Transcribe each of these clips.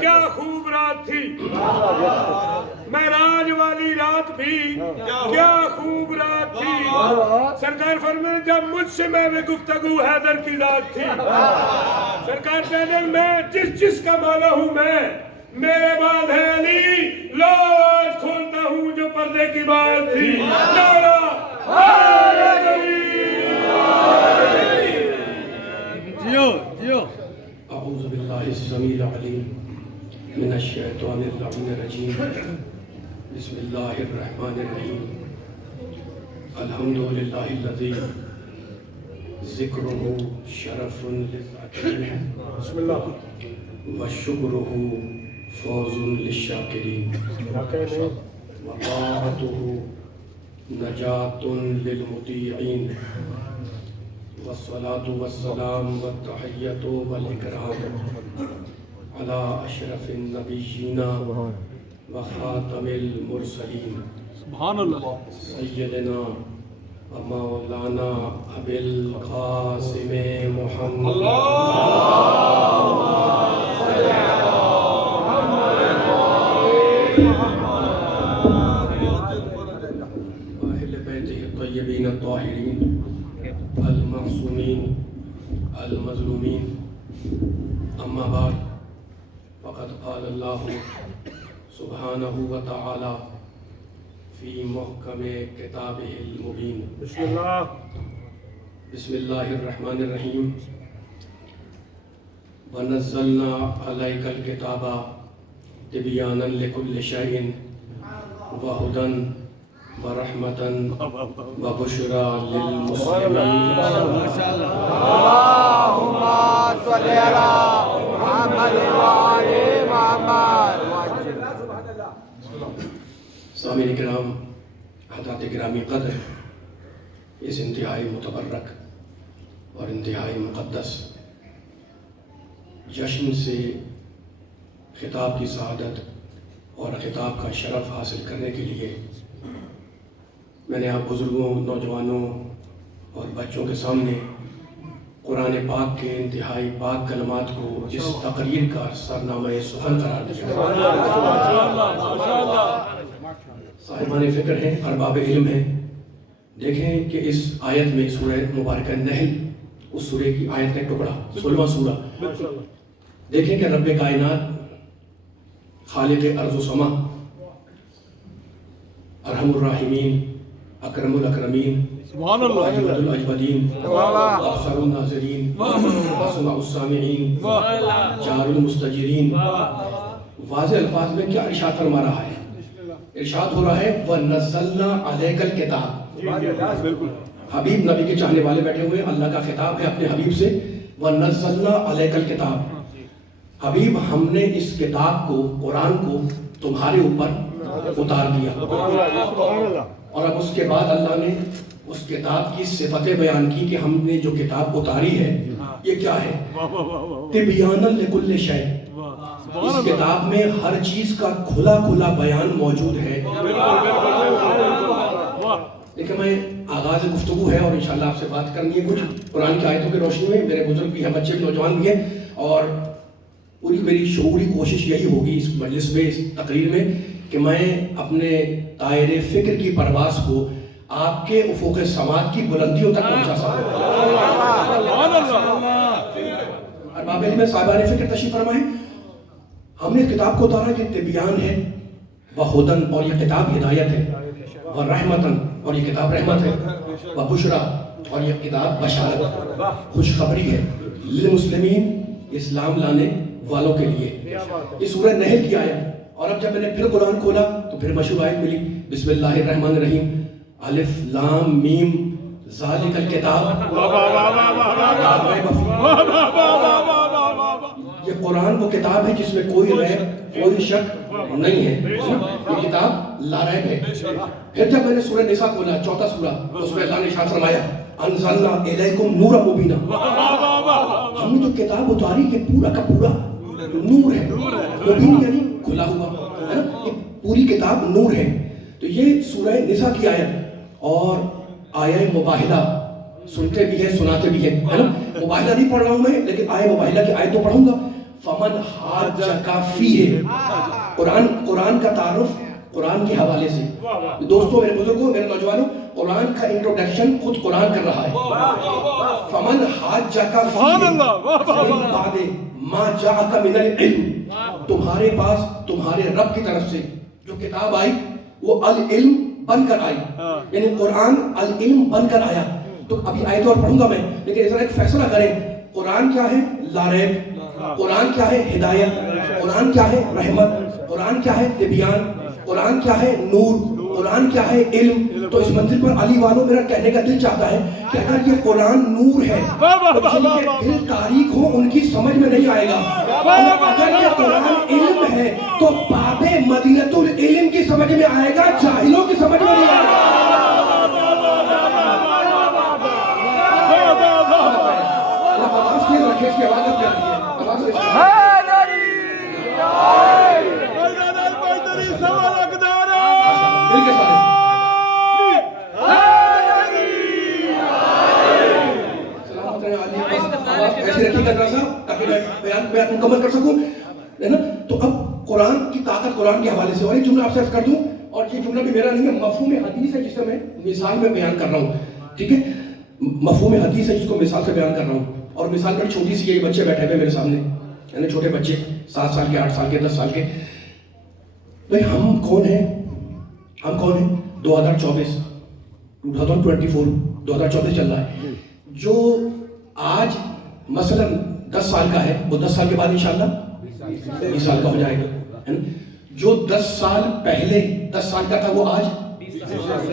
کیا خوب رات تھی، معراج والی رات بھی کیا خوب رات تھی۔ سرکار فرمائے جب مجھ سے میں گفتگو حیدر کی رات تھی، سرکار کہتے ہیں میں جس کا مولا ہوں میں، میرے بعد ہے علی، لو آج کھولتا ہوں جو پردے کی بات تھی۔ نعرہ حیدری، جیو اعوذ باللہ السمیع العلیم من الشیطان اللعین الرجیم، بسم اللہ الرحمن الرحیم، الحمدللہ الذی ذکرہ شرف للذاکرین وشکرہ فوز للشاکرین وطاعتہ نجات للمطیعین، والصلاة والسلام والتحیۃ والاکرام علی اشرف النبیین وخاتم المرسلین سیدنا و مولانا ابی القاسم محمد واہل بیتہ الطیبین الطاہرین المعصومین المظلومین، اما بعد فقد قال اللہ سبحانہ وتعالی فی محکم کتابہ المبین، بسم اللہ بسم اللہ الرحمن الرحیم، ونزلنا علیک الکتاب تبیانا لکل شیء وہدی ورحمة وبشرى للمسلمين۔ اللهم صل على محمد وآل محمد۔ سامعین کرام، حضرات گرامی قدر، اس انتہائی متبرک اور انتہائی مقدس جشن سے خطاب کی سعادت اور خطاب کا شرف حاصل کرنے کے لیے میں نے آپ بزرگوں، نوجوانوں اور بچوں کے سامنے قرآن پاک کے انتہائی پاک کلمات کو اس تقریر کا سرنامہ سخن قرار دیا۔ صاحبان فکر ہیں، ارباب علم ہیں، دیکھیں کہ اس آیت میں سورہ مبارکہ نحل، اس سورہ کی آیت کا ٹکڑا 16واں سورہ، دیکھیں کہ رب کائنات، خالق ارض و سما، ارحم الراحمین، اکرم الاکرمین، اجود الاجودین، ابصر الناظرین، اسمع السامعین، جار المستجرین، واضح الفاظ میں کیا ارشاد فرما رہا ہے؟ ارشاد ہو رہا ہے وَنَزَّلْنَا عَلَيْكَ الْكِتَابَ۔ حبیب نبی کے چاہنے والے بیٹھے ہوئے، اللہ کا خطاب ہے اپنے حبیب سے، وَنَزَّلْنَا عَلَيْكَ الْكِتَابَ، حبیب ہم نے اس کتاب کو، قرآن کو تمہارے اوپر اتار دیا۔ اور اب اس کے بعد اللہ نے اس کتاب کی صفتیں بیان کی کہ ہم نے جو کتاب اتاری ہے یہ کیا ہے؟ تبیانا لکل شیء، اس کتاب میں ہر چیز کا کھلا کھلا بیان موجود ہے۔ لیکن میں آغاز گفتگو ہے اور انشاءاللہ آپ سے بات کرنی ہے کچھ قرآن کی آیتوں کی روشنی میں، میرے بزرگ بھی ہیں، بچے بھی، نوجوان بھی ہیں، اور پوری میری شعوری کوشش یہی ہوگی اس مجلس میں، اس تقریر میں، کہ میں اپنے دائرے فکر کی پرواز کو آپ کے افق سماعت کی بلندیوں تک پہنچا سکوں۔ ارباب علم، صاحبان فکر تشریف فرمائیں، ہم نے کتاب کو اتارا، یہ تبیان ہے، وہدن، اور یہ کتاب ہدایت ہے، ورحمتن، اور یہ کتاب رحمت ہے، وبشرا، اور یہ کتاب بشارت، خوشخبری ہے، للمسلمین، اسلام لانے والوں کے لیے۔ یہ سورہ نحل کی آیت، اور اب جب میں نے پھر قرآن کھولا تو پھر مشہور آیت ملی، بسم اللہ الرحمن الرحیم، الف لام میم ذالک الکتاب لا ریب فیہ۔ یہ قرآن وہ کتاب ہے جس میں کوئی ریب، کوئی شک نہیں ہے، یہ کتاب لا ریب ہے۔ پھر جب میں نے سورہ نساء کھولا، چوتھا سورہ، اس میں اللہ نے ارشاد فرمایا انزلنا الیکم نورا مبینا، ہم نے جو کتاب اتاری یہ پورا کا پورا نور ہے، مبین یعنی کھلا ہوا ہے نا، یہ پوری کتاب نور ہے۔ تو یہ سورہ نساء کی آیت، اور آیہ مباہلہ سنتے بھی ہیں، سناتے بھی ہیں، ہے نا، مباہلہ نہیں پڑھ رہا ہوں میں، لیکن آیہ مباہلہ کی آیت تو پڑھوں گا۔ فمن حاجک فیہ. قرآن کا تعارف قرآن کے حوالے سے. دوستوں، میرے بزرگوں، میرے نوجوانوں، قرآن کا انٹروڈکشن خود قرآن کر رہا ہے. فمن حاجک فیہ من بعد ما جاءک من العلم. تمہارے پاس تمہارے رب کی طرف سے جو کتاب آئی وہ العلم بن کر آئی، یعنی قرآن العلم بن کر آیا. تو ابھی آیت اور پڑھوں گا میں، لیکن اس طرح ایک فیصلہ کریں. قرآن کیا ہے؟ لا ریب. قرآن کیا ہے؟ ہدایت. قرآن کیا ہے؟ رحمت. قرآن کیا ہے؟ تبیان. قرآن کیا ہے؟ نور. قرآن کیا ہے؟ علم. تو اس منزل پر علی والوں میرا کہنے کا دل چاہتا ہے کہ اگر یہ قرآن نور ہے تو جن کے دل تاریک ہو ان کی سمجھ میں نہیں آئے گا، اور اگر یہ قرآن علم ہے تو باب مدینۃ العلم کی سمجھ میں آئے گا، جاہلوں کی سمجھ میں نہیں آئے گا. رکھے اس کی آواز اب جاتی ہے. تاکہ مکمل کر سکوں، ہے نا. تو اب قرآن کی طاقت قرآن کے حوالے سے، اور ایک جملہ آپ سے عرض کر دوں، اور یہ جملہ بھی میرا نہیں ہے، مفہوم حدیث ہے جس سے میں مثال میں بیان کر رہا ہوں. ٹھیک ہے، مفہوم حدیث ہے جس کو مثال سے بیان کر رہا ہوں. اور مثال بڑی چھوٹی سی ہے. یہ بچے بیٹھے ہوئے میرے سامنے، یعنی چھوٹے بچے 7 سال کے، 8 سال کے، 10 سال کے. بھائی ہم کون ہیں؟ ہم کون ہیں؟ 2024 چل رہا ہے. جو آج مثلا 10 سال کا ہے وہ 10 سال کے بعد انشاءاللہ 20 سال کا ہو جائے گا. جو 10 سال پہلے 10 سال کا تھا وہ آج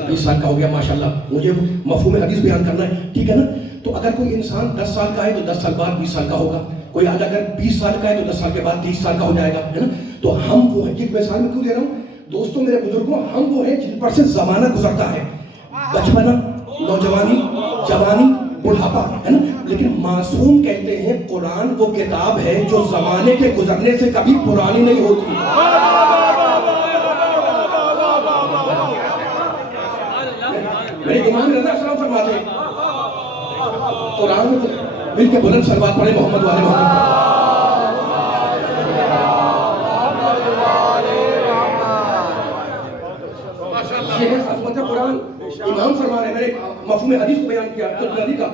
20 سال کا ہو گیا. ماشاءاللہ. مجھے مفہوم حدیث بیان کرنا ہے، ٹھیک ہے نا. تو اگر کوئی انسان 10 سال کا ہے تو 10 سال بعد 20 سال کا ہوگا. کوئی آج اگر 20 سال کا ہے تو 10 سال کے بعد 30 سال کا ہو جائے گا، ہے نا. تو ہم وہ ہیں. یہ مثال میں کیوں دے رہا ہوں دوستوں، میرے بزرگوں؟ ہم وہ ہیں جن پر سے زمانہ گزرتا ہے، بچپنا، نوجوانی، جوانی، بڑھاپا، ہے نا. لیکن معصوم کہتے ہیں قرآن وہ کتاب ہے جو زمانے کے گزرنے سے کبھی پرانی نہیں ہوتی. میرے امام رضا السلام فرماتے ہیں، قرآن مل کے بلند صلوات پڑھے محمد والے محمد. یہ ہے عظمت قرآن. امام فرما رہے ہیں، میرے مفہوم حدیث کو بیان کیا تو نبی کا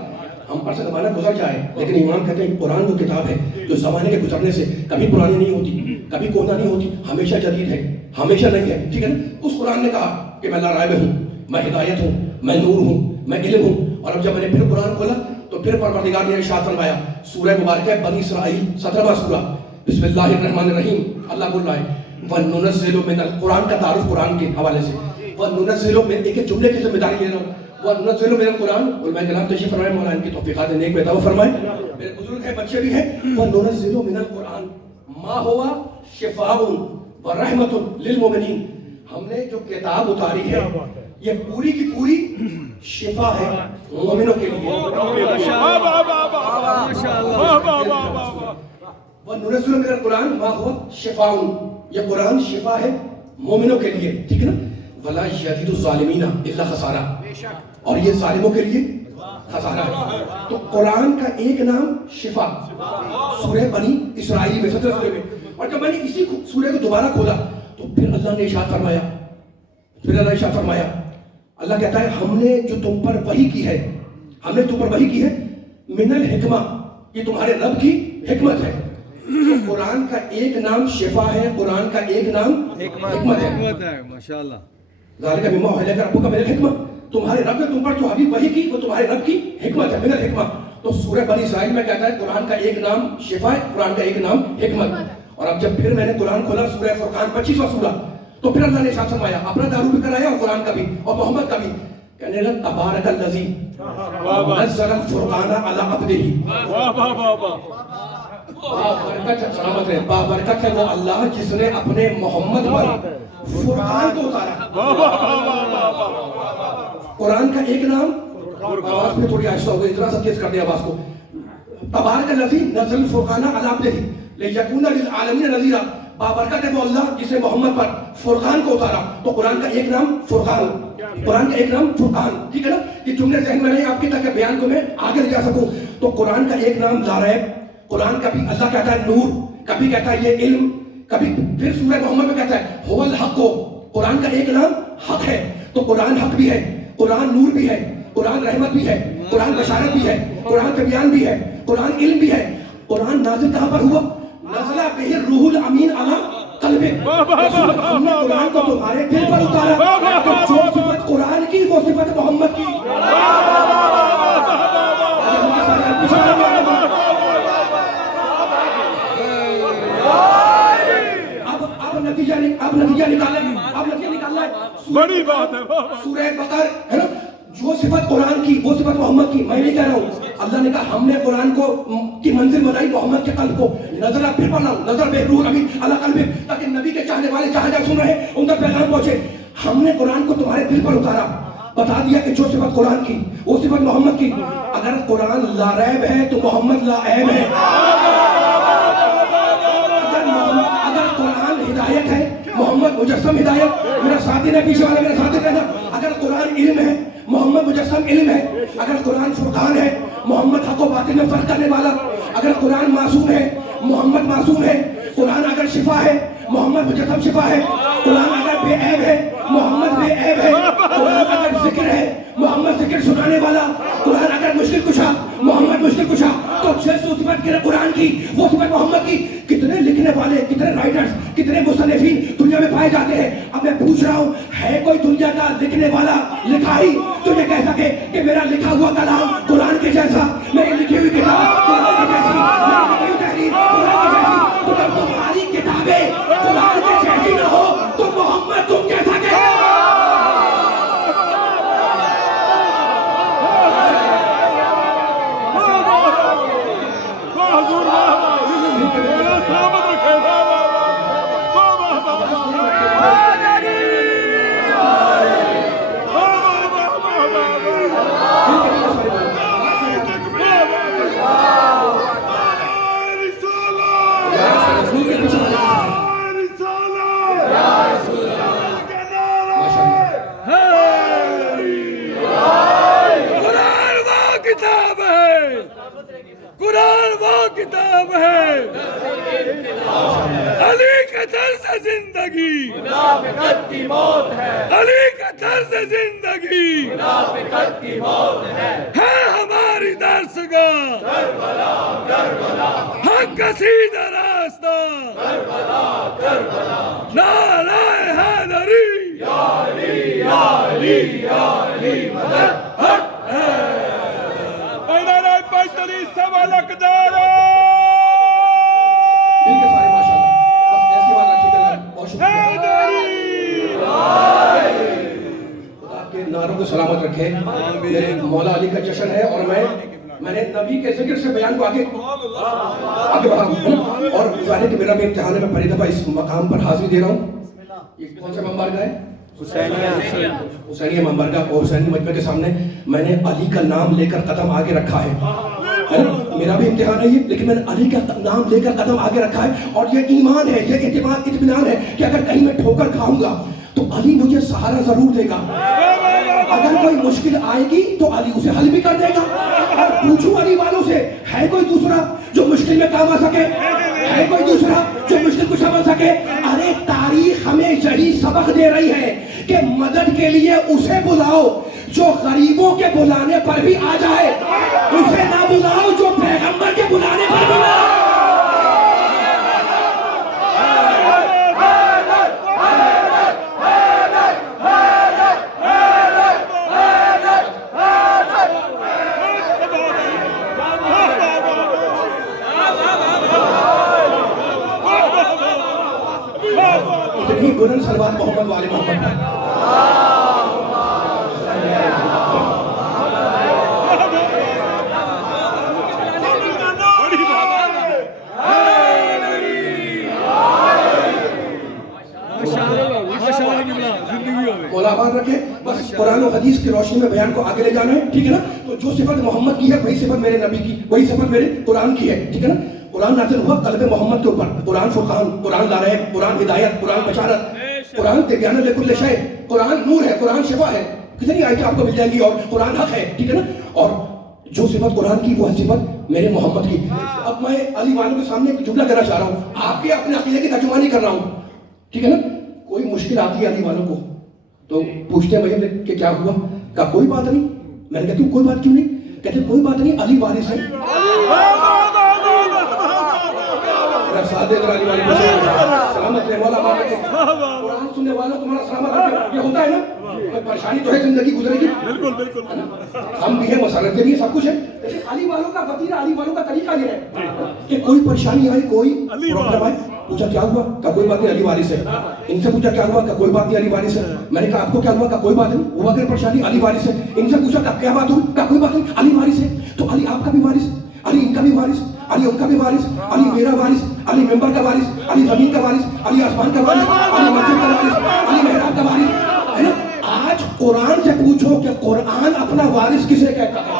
ہم پر سے زمانہ گزر جائے، لیکن امام کہتے ہیں قرآن وہ کتاب ہے جو زمانے کے گزرنے سے کبھی پرانی نہیں ہوتی، کبھی کونا نہیں ہوتی، ہمیشہ جدید ہے، ہمیشہ نہیں ہے. ٹھیک ہے نا. اس قرآن نے کہا کہ میں لا رائب ہوں، میں ہدایت ہوں، میں نور ہوں، میں علم ہوں. اور اب جب میں نے پھر قرآن کھولا تو پھر پروردگار نے ارشاد فرمایا، سورہ مبارکہ بنی اسرائیل 17واں سورہ، بسم اللہ الرحمن الرحیم. اللہ بول رہا ہے وَنُنَزِّلُ مِنَ القرآن کا تعارف قرآن کے حوالے سے. وَنُنَزِّلُ میں ایک جملے کی ذمہ داری لے رہا ہوں. وَنُنَزِّلُ مِنَ القرآن، علماء کرام تشریف فرمائے، مولا ان کی توفیقات نیک بیتا وہ فرمائے. میرے بزرگ ہیں، بچے بھی ہیں. وَنُنَزِّلُ مِنَ القرآن ما هو شفاء ورحمة للمؤمنین. ہم نے جو کتاب اتاری ہے یہ پوری کی پوری شفا ہے مومنوں کے لیے. وَنُنَزِّلُ مِنَ القرآن ما هو شفاء، یہ قرآن شفا ہے مومنوں کے لیے. ٹھیک ہے نا. وَلَا يَزِيدُ الظَّالِمِينَ إِلَّا خَسَارًا، اور یہ ظالموں کے لیے خسارہ ہے. تو قرآن کا ایک نام شفا، سورہ بنی اسرائیل میں 17 سورہ میں. اور جب میں نے اسی سورہ کو دوبارہ کھولا تو پھر اللہ نے ارشاد فرمایا، اللہ کہتا ہے ہم نے جو تم پر وحی کی ہے، ہم نے تم پر وحی کی ہے من الحکمہ، یہ تمہارے رب کی حکمت ہے. قرآن کا ایک نام شفا ہے، قرآن کا ایک نام حکمت ہے. ماشاءاللہ. ذالک مما اوحی الیک ربک من الحکمہ، تمہارے رب نے تم پر جو حبیب وحی کی وہ تمہارے رب کی حکمت ہے، من الحکمہ. تو سورہ بنی اسرائیل میں کہتا ہے قرآن کا ایک نام شفا ہے، قرآن کا ایک نام حکمت. اور اب جب پھر میں نے قرآن کھولا سورہ فرقان 25واں سورہ، تو پھر اللہ نے ارشاد فرمایا، اپنا دارو بھی کرایا اور قرآن کا بھی اور محمد کا بھی. کہنے لگا تبارک الذی نزل الفرقان علی عبدہ. سلامت رہے، بابرکت ہے وہ اللہ جس نے اپنے محمد پر فرقان کو اتارا. قرآن کا ایک نام، آواز پہ تھوڑی آہستہ ہو گئی، اتنا سب تیز کر دیا آواز کو. تبارک الذی نزل الفرقان علی عبدہ لیکون للعالمین نذیرا. بابرکت ہے وہ اللہ جس نے محمد پر فرقان کو اتارا. تو قرآن کا ایک نام فرقان، قرآن کا ایک نام فرقان. ٹھیک ہے نا. یہ جملے ذہن میں نہیں آپ کی تاکہ بیان کو میں آگے لے جا سکوں. تو قرآن کا ایک نام لا ریب، قرآن کا بھی اللہ کہتا ہے نور، کبھی کہتا ہے یہ علم، کبھی پھر سورہ محمد میں کہتا ہے هو الحق، قرآن کا ایک نام حق ہے. تو قرآن حق بھی ہے، قرآن نور بھی ہے، قرآن رحمت بھی ہے، قرآن بشارت بھی ہے، قرآن طبیان بھی ہے، قرآن علم بھی ہے. قرآن نازل کہاں پر ہوا؟ نزل بہ الروح الامین علی قلبک. ہم نے قرآن کو تمہارے دل پر اتارا. تو جو صفت قرآن کی وہ صفت محمد کی. اب نتیجہ نکالنا ہے. بڑی بات ہے سورہ بقرہ ہے نا، جو صفت قرآن کی وہ صفت محمد کی. میں نہیں کہہ رہا ہوں، اللہ نے کہا ہم نے قرآن کو کی منزل بنائی محمد کے قلب کو. نظر پھر پڑھ رہا ہوں، نظر بہ الروح الامین علی قلبک، تاکہ نبی کے چاہنے والے جہاں جہاں سن رہے ہیں ان تک پیغام پہنچے. ہم نے قرآن کو تمہارے دل پر اتارا، بتا دیا کہ جو صفت قرآن کی وہ صفت محمد کی. اگر قرآن لا ریب ہے تو محمد لا عیب ہے. اگر قرآن ہدایت ہے، محمد مجسم ہدایت. میرا ساتھی نے پیچھے والے میرے ساتھی رہنا. اگر قرآن علم ہے، محمد مجسم علم ہے. اگر قرآن فرقان ہے، محمد حق و باطل میں فرق کرنے والا. اگر قرآن معصوم ہے، محمد معصوم ہے. قرآن اگر شفا ہے، محمد مجسم شفا ہے. قرآن اگر بے عیب ہے، محمد بے عیب ہے. قرآن اگر ذکر ہے، محمد ذکر سنانے والا. قرآن اگر مشکل کشا، محمد مشکل کشا. تو 600 صفت قرآن کی وہ صفت محمد کی. کتنے لکھنے والے، کتنے رائٹرز، کتنے مصنفین دنیا میں پائے جاتے ہیں. اب میں پوچھ رہا ہوں، ہے کوئی دنیا کا لکھنے والا، لکھائی تو یہ کہہ سکے کہ میرا لکھا ہوا کلام قرآن کے جیسا، میری لکھی ہوئی کتاب قرآن کے جیسی، میری لکھی ہوئی تحریر قرآن کے جیسی؟ تو جب تمہاری کتابیں قرآن کے جیسی نہ ہو تو محمد تم کیسا کہے؟ قرآن وہ کتاب ہے، علی کا طرز زندگی منافقت کی موت ہے، علی کا طرز زندگی منافقت کی موت ہے. ہماری درسگاہ کربلا کربلا حق کا سیدھا راستہ کربلا کربلا. نعرہ حیدری یا علی یا علی یا علی مدد. ناروں کو سلامت رکھے. میرے مولا علی کا جشن ہے اور میں نے نبی کے ذکر سے بیان کو آگے بڑھا ہوں. اور ظاہر کہ میرا بھی امتحان ہے، میں پہلی دفعہ اس مقام پر حاضری دے رہا ہوں. یہ کون سا ممبر کا ہے؟ حسینیہ ممبر کا. اور حسینی مجمع کے سامنے میں نے علی کا نام لے کر قدم آگے رکھا ہے. میرا بھی امتحان ہے یہ، لیکن میں نے علی کا نام لے کر قدم آگے رکھا ہے. اور یہ ایمان ہے، یہ اعتماد اطمینان ہے کہ اگر کہیں میں ٹھوکر کھاؤں گا تو علی مجھے سہارا ضرور دے گا. اگر کوئی مشکل آئے گی تو علی اسے حل بھی کر دے گا. اور پوچھو علی والوں سے، ہے کوئی دوسرا جو مشکل میں کام آ سکے؟ ہے کوئی دوسرا جو مشکل کو سمجھ سکے؟ ارے تاریخ ہمیں یہی سبق دے رہی ہے کہ مدد کے لیے اسے بلاؤ جو غریبوں کے بلانے پر بھی آ جائے، اسے نہ بلاؤ جو پیغمبر کے بلانے پر بھی نہ آئے. بلند صلوات محمد و آل محمد. مولا آباد رکھے. بس قرآن و حدیث کی روشنی میں بیان کو آگے لے جانا ہے، ٹھیک ہے نا. تو جو صفت محمد کی ہے وہی صفت میرے نبی کی، وہی صفت میرے قرآن کی ہے، ٹھیک ہے نا. قرآن نازل ہوا قلب محمد کے اوپر. قرآن فرقان، قرآن لا ریب، قرآن ہدایت، قرآن بشارت، قرآن تبیان لکل شیء. قرآن نور ہے، قرآن شفا ہے. کتنی آیتیں آپ کو مل جائیں گی. اور قرآن حق ہے، ٹھیک ہے نا. اور جو صفت قرآن کی وہ ہے صفت میرے محمد کی. اب میں علی والوں کے سامنے ایک جملہ کہنا چاہ رہا ہوں, آپ کے اپنے عقیدے کی ترجمانی کر رہا ہوں, ٹھیک ہے نا. کوئی مشکل آتی ہے علی والوں کو تو پوچھتے ہیں بھائی کہ کیا ہوا, کہا کوئی بات نہیں. میں نے کہتی ہوں کوئی بات کیوں نہیں, کہتے کوئی بات نہیں علی وارث ہے. سلامت رہے مولا بابا, قرآن سننے والوں تمہارا سلامت رکھے. یہ ہوتا ہے نا, پریشانی تو ہے, زندگی گزرے گی, بالکل بالکل, ہم بھی ہیں, مسرتیں بھی ہیں, سب کچھ ہے. لیکن علی والوں کا وتیرہ, علی والوں کا طریقہ یہ ہے کہ کوئی پریشانی آئے, کوئی پرابلم آئے, پوچھا کیا ہوا, کہ کوئی بات نہیں علی وارث ہے. ان سے پوچھا کیا ہوا, کہ کوئی بات نہیں علی وارث ہے. میں نے کہا آپ کو کیا ہوا, کہ کوئی بات نہیں, ہوا کہ پریشانی علی وارث ہے. ان سے پوچھا کہ کیا بات ہوئی, کہ کوئی بات نہیں علی وارث ہے. تو علی آپ کا بھی وارث, علی ان کا بھی وارث, علی ان کا بھی وارث, علی میرا وارث, علی ممبر کا وارث, علی زمین کا وارث, علی آسمان کا وارث, علی مسجد کا وارث, علی محراب کا وارث ہے نا. آج قرآن سے پوچھو کہ قرآن اپنا وارث کسے کہتا ہے.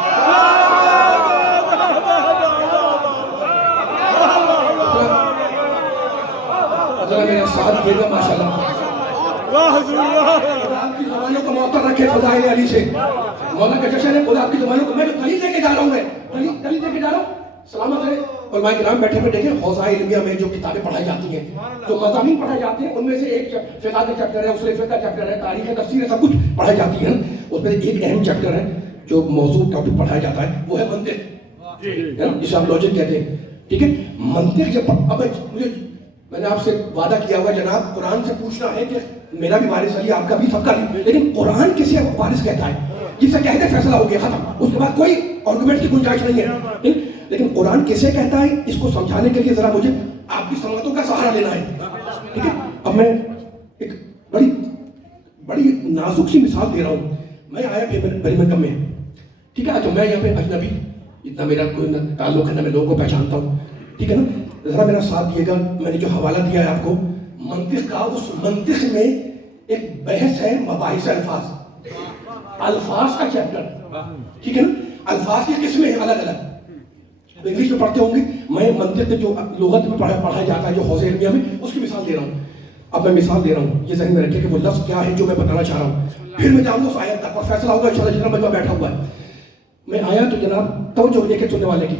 میرے ساتھ دیے گا ماشاءاللہ. آپ کی زبانوں کو معطر رکھے فضائل علی سے. مولا کا جشن ہے, خدا آپ کی زبانوں کو, میں جو دلیل لے کے جا رہا ہوں, میں دلیل لے کے جا رہا ہوں. سلامت رہے علماء کرام بیٹھے ہوئے دیکھیں, حوزہ علمیہ میں جو کتابیں پڑھائی جاتی ہیں, جو مضامین پڑھائے جاتے ہیں, ان میں سے ایک فقہ کا چیپٹر ہے, اصول فقہ کا چیپٹر ہے, تاریخ ہے, تفسیر ہے, سب کچھ پڑھائی جاتی ہے. اس میں ایک اہم چیپٹر ہے جو موضوع ٹاپک پڑھایا جاتا ہے, وہ ہے منطق, جسے ہم لاجک کہتے ہیں. ٹھیک ہے, منطق جب اب میں نے آپ سے وعدہ کیا ہوا جناب, قرآن سے پوچھنا ہے کہ میرا بھی وارث علی, آپ کا بھی, سب کا بھی, لیکن قرآن کسے وارث کہتا ہے, جسے کہتے فیصلہ ہو گیا, ختم, اس کے بعد کوئی آرگومنٹ کی گنجائش نہیں ہے. لیکن قرآن کیسے کہتا ہے, اس کو سمجھانے کے لیے ذرا مجھے آپ کی سماعتوں کا سہارا لینا ہے. ٹھیک ہے, اب میں ایک بڑی نازک سی مثال دے رہا ہوں. میں آیا برمنگھم میں, ٹھیک ہے, تو میں یہاں پہ اجنبی, اتنا میرا کوئی تعلق ہے نہ, میں لوگوں کو پہچانتا ہوں, ٹھیک ہے نا. ذرا میرا ساتھ دیے گا, میں نے جو حوالہ دیا ہے آپ کو منطق کا, اس منطق میں ایک بحث ہے مباحث الفاظ, الفاظ کا چیپٹر, ٹھیک ہے نا. الفاظ کی قسمیں ہیں الگ الگ, انگلش میں پڑھتے ہوں گے, میں منطق میں جو لغت میں پڑھایا جاتا ہے, جو حوزہ علمیہ میں, اس کی مثال دے رہا ہوں. اب میں مثال دے رہا ہوں, یہ ذہن میں رکھیں کہ وہ لفظ کیا ہے جو میں بتانا چاہ رہا ہوں, پھر میں جاؤں گا اس آیت تک, اور فیصلہ ہوگا انشاءاللہ جتنا مجمع بیٹھا ہوا ہے. میں آیا تو جناب توجہ لے کے سننے والے کی,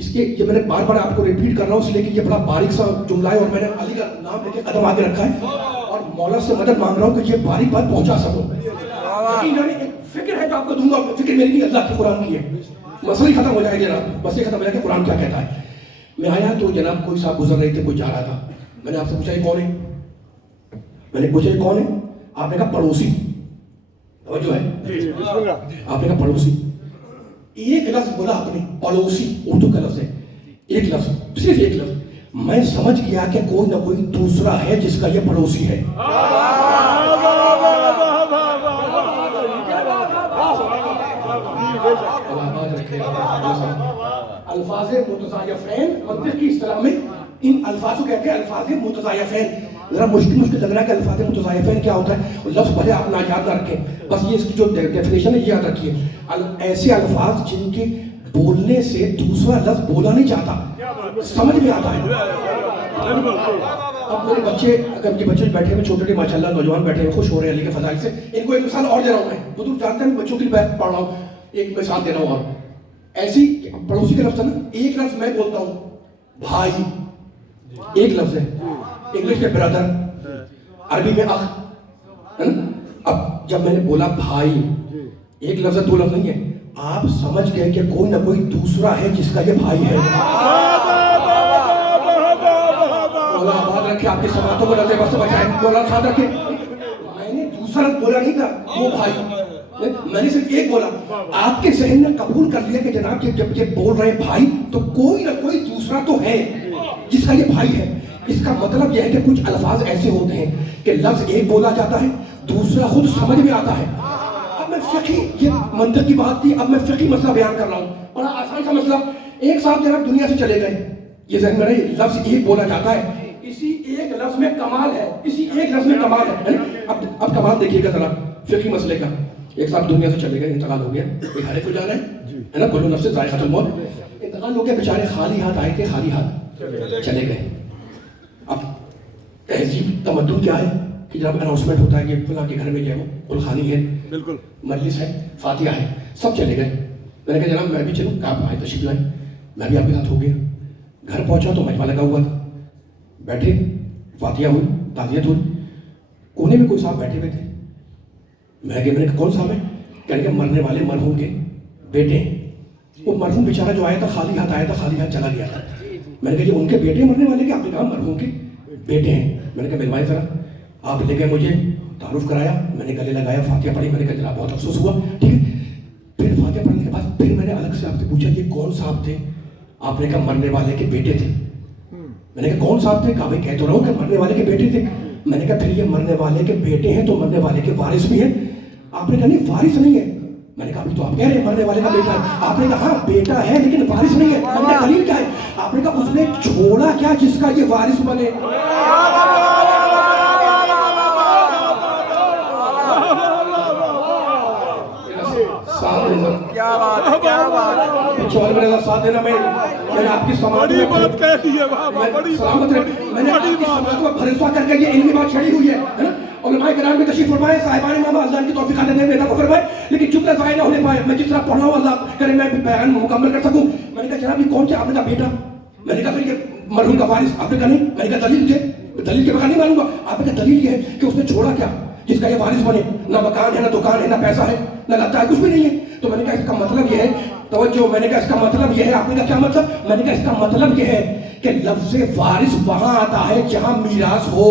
اس کے یہ میں نے بار بار آپ کو ریپیٹ کر رہا ہوں اس لیے کہ یہ بڑا باریک سا جملہ ہے, اور میں نے علی کا نام لے کے قدم آگے رکھا ہے, اور مولا سے مدد مانگ رہا ہوں کہ یہ باریک بات پہنچا سکوں. ایک فکر ہے جو آپ کو دوں گا, فکر میری نہیں, اللہ کی, قرآن کی ہے. مسئلہ ہی ختم ہو جائے گا جناب, بس یہ ختم ہو جائے کہ قرآن کیا کہتا ہے. میں آیا تو جناب کوئی صاحب گزر رہے تھے, کوئی جا رہا تھا. میں نے آپ سے پوچھا یہ کون ہے, میں نے پوچھا یہ کون ہے, آپ نے کہا پڑوسی. توجہ ہے, آپ نے کہا پڑوسی. ایک لفظ بولا آپ نے, پڑوسی, اردو کا لفظ ہے, ایک لفظ, صرف ایک لفظ. میں سمجھ گیا کہ کوئی نہ کوئی دوسرا ہے جس کا یہ پڑوسی ہے. الفاظ متضایفین منطق کی اصطلاح میں ان الفاظ کو کہتے ہیں الفاظ متضایفین. ذرا مشکل لگ رہا ہے کہ الفاظ متضایفین کیا ہوتا ہے, لفظ بھلے آپ نایاد نہ رکھیں, بس یہ اس کی جو ڈیفینیشن ہے یہ یاد رکھیے. ایسے الفاظ جن کے بولنے سے دوسرا لفظ بولا نہیں جاتا, سمجھ میں آتا ہے. اب میرے بچے, اگر یہ بچے بیٹھے ہوئے چھوٹے ماشاءاللہ نوجوان بیٹھے ہوئے خوش ہو رہے ہیں علی کے فضائل سے, ان کو ایک مثال اور دے رہا ہوں. میں بزرگ جانتے ہیں, بچوں کے لیے پڑھ رہا ہوں, ایک مثال دے رہا ہوں. اور ایسی پڑوسی کا لفظ ہے نا, ایک لفظ میں بولتا ہوں بھائی, ایک لفظ ہے, انگلش میں برادر, عربی میں اخ, ہے نا. اب جب میں نے بولا بھائی, ایک لفظ ہے, دو لفظ نہیں ہے, آپ سمجھ گئے کہ کوئی نہ کوئی دوسرا ہے جس کا یہ بھائی ہے. مولا آباد رکھے, آپ کی سماعتوں کو نظر بس بچائے, مولا ساتھ رکھے. میں نے دوسرا بولا نہیں تھا وہ بھائی, میں نے صرف ایک بولا. آپ کے ذہن نے قبول کر لیا کہ جناب جب یہ بول رہے بھائی تو کوئی نہ کوئی دوسرا تو ہے جس کا یہ بھائی ہے. اس کا مطلب یہ ہے کہ کچھ الفاظ ایسے ہوتے ہیں کہ لفظ ایک بولا جاتا ہے, دوسرا خود سمجھ میں آتا ہے. اب میں فقہی, یہ منطق کی بات تھی, اب میں فقہی مسئلہ بیان کر رہا ہوں, بڑا آسان سا مسئلہ. ایک صاحب جناب دنیا سے چلے گئے, یہ ذہن میں رہے, لفظ ایک بولا جاتا ہے, اسی ایک لفظ میں کمال ہے, اسی ایک لفظ میں کمال ہے. اب کمال دیکھیے گا ذرا فقہی مسئلے کا. ایک صاحب دنیا سے چلے گئے, انتقال ہو گیا, کوئی ہارے کو جانا ہے نا, کلو نفس ذائقۃ الموت. انتقال ہو گیا, بیچارے خالی ہاتھ آئے تھے, خالی ہاتھ چلے گئے. اب تہذیب تمدن کیا ہے کہ جب اناؤنسمنٹ ہوتا ہے کہ فلاں کے گھر میں جو ہے وہ گلخانی ہے, بالکل مجلس ہے, فاتحہ ہے, سب چلے گئے. میں نے کہا جناب میں بھی چلوں, آپ آئے تشریف لائیں, میں بھی آپ کے ساتھ ہو گیا. گھر پہنچا تو مجمع لگا ہوا تھا, بیٹھے, فاتحہ ہوئی, تعزیت ہوئی, کونے میں کوئی صاحب بیٹھے ہوئے تھے. میں نے کہا کون صاحب ہے؟ کہنے کہ مرنے والے مرحوم کے بیٹے ہیں. وہ مرحوم بیچارہ جو آیا تھا خالی ہاتھ آیا تھا, خالی ہاتھ چلا گیا تھا. میں نے کہا جی ان کے بیٹے مرنے والے کے؟ آپ نے کہا مرحوم کے بیٹے ہیں. میں نے کہا ملوائے ذرا. آپ لے گئے, مجھے تعارف کرایا, میں نے گلے لگایا, فاتحہ پڑھی. میں نے کہا جناب بہت افسوس ہوا, ٹھیک ہے. پھر فاتحہ پڑھنے کے بعد پھر میں نے الگ سے آپ سے پوچھا یہ کون صاحب تھے؟ آپ نے کہا مرنے والے کے بیٹے تھے. میں نے کہا کون صاحب تھے؟ کہا بھائی کہہ تو رہا ہوں کہ مرنے والے کے بیٹے تھے. میں نے کہا پھر یہ مرنے والے کے بیٹے ہیں تو مرنے والے کے وارث بھی ہیں؟ آپ نے کہا نہیں وارث نہیں ہے. میں نے کہا ابھی تو آپ کہہ رہے ہیں مرنے والے کا بیٹا ہے. آپ نے کہا ہاں بیٹا ہے لیکن وارث نہیں ہے. میں نے کہا دلیل کیا ہے؟ آپ نے کہا اس نے چھوڑا کیا جس کا یہ وارث بنے؟ کیا بات کیا بات. چول میرے ساتھ دینا. میں نے آپ کی سماعت میں بات کہہ دی ہے بابا, بڑی سلامت رہے. میں نے آپ کی سماعت میں بھروسہ کر کے یہ علمی بات چھڑی ہوئی ہے نا. علماء کرام میں تشریف فرمائے, صاحبان امام اللہ کی توفیق عطا فرمائے, کو فرمائے, لیکن چپ نہ ضائع نہ ہونے پائے. میں جس طرح پڑھ رہا ہوں اللہ کرے میں بیان مکمل کر سکوں. میں نے کہا جناب یہ کون سے؟ آپ نے کہا بیٹا. میں نے کہا پھر یہ مرحوم کا وارث؟ آپ نے کہا نہیں. میں نے کہا دلیل دے. دلیل کے بغیر نہیں مانوں گا. آپ نے کہا دلیل یہ ہے کہ اس نے چھوڑا کیا جس کا یہ وارث بنے؟ نہ مکان ہے, نہ دکان ہے, نہ پیسہ ہے, نہ لگتا ہے, کچھ بھی نہیں ہے. تو میں نے کہا اس کا مطلب یہ ہے, توجہ, میں نے کہا اس کا مطلب یہ ہے. آپ نے کہا کیا مطلب؟ میں نے کہا اس کا مطلب یہ ہے کہ لفظ وارث وہاں آتا ہے جہاں میراث ہو.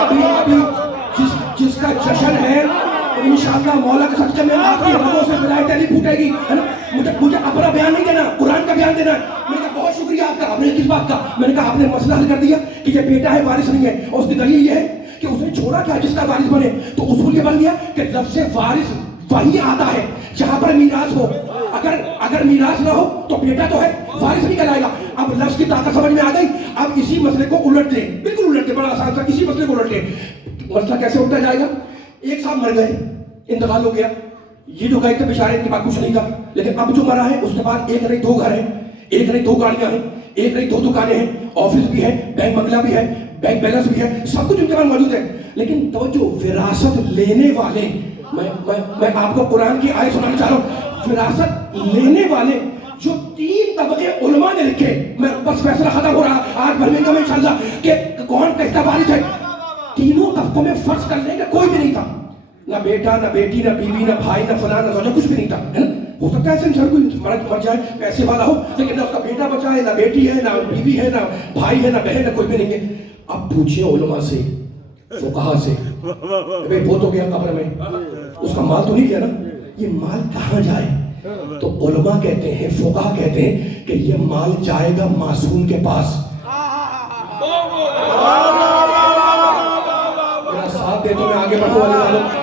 ابھی جس کا جشن ہے انشاءاللہ مولا کے صدقے میں آپ کی رگوں سے ولایت علی پھوٹے گی, ہے نا. مجھے اپنا بیان نہیں دینا, قرآن کا بیان دینا ہے. میں نے کہا بہت شکریہ آپ کا. آپ نے کس بات کا؟ میں نے کہا آپ نے مسئلہ حل کر دیا کہ یہ بیٹا ہے وارث نہیں ہے, اور اس کی دلیل یہ ہے کہ اس نے چھوڑا کیا جس کا وارث بنے. تو اصول یہ بن گیا کہ لفظ وارث وہی آتا ہے جہاں پر میراث ہو. اگر میراث نہ ہو تو بیٹا تو ہے, وارث نہیں کہلائے گا. اب لفظ کی طاقت سمجھ میں آ گئی. اب اسی مسئلے کو الٹ دیں, بالکل الٹ دیں, بڑا آسان سا اسی مسئلے کو الٹ دیں. مسئلہ کیسے الٹا جائے گا؟ ایک صاحب مر گئے, انتقال ہو گیا. یہ جو گئے تھے بیچارے کے پاس کچھ نہیں تھا, لیکن اب جو مرا ہے اس کے بعد ایک نہیں دو گھر ہیں, ایک نہیں دو گاڑیاں ہیں, ایک نہیں دو دکانیں ہیں, آفس بھی ہے, بینک بنگلہ بھی ہے, بینک بیلنس بھی ہے, سب کچھ ان کے پاس موجود ہے. لیکن توجہ, وراثت لینے والے, میں آپ کو قرآن کی آیت سنانا چاہ رہا ہوں. وراثت لینے والے جو 3 طبقے علماء نے لکھے, میں بس فیصلہ ختم ہو رہا آج برمنگھم میں انشاءاللہ کہ کون کس کا وارث ہے. تینوں طبقوں میں فرض کر لیں کہ کوئی بھی نہیں تھا, نہ بیٹا, نہ بیٹی, نہ بیوی, نہ بھائی, نہ فلاں, نہ زوجہ, کچھ بھی نہیں تھا, ہے نا. ہو سکتا ہے ایسے انسان کوئی مر جائے, پیسے والا ہو, لیکن نہ اس کا بیٹا بچا ہے, نہ بیٹی ہے, نہ بیوی ہے, نہ بھائی ہے, نہ بہن ہے, کوئی بھی نہیں ہے. اب پوچھیں علماء سے, فقہا سے, وہ تو گیا قبر میں, اس کا مال تو نہیں گیا نا, یہ مال کہاں جائے؟ تو علماء کہتے ہیں, فقہا کہتے ہیں کہ یہ مال جائے گا معصوم کے پاس. میرا ساتھ دے تو میں آگے بڑھوں والے والوں.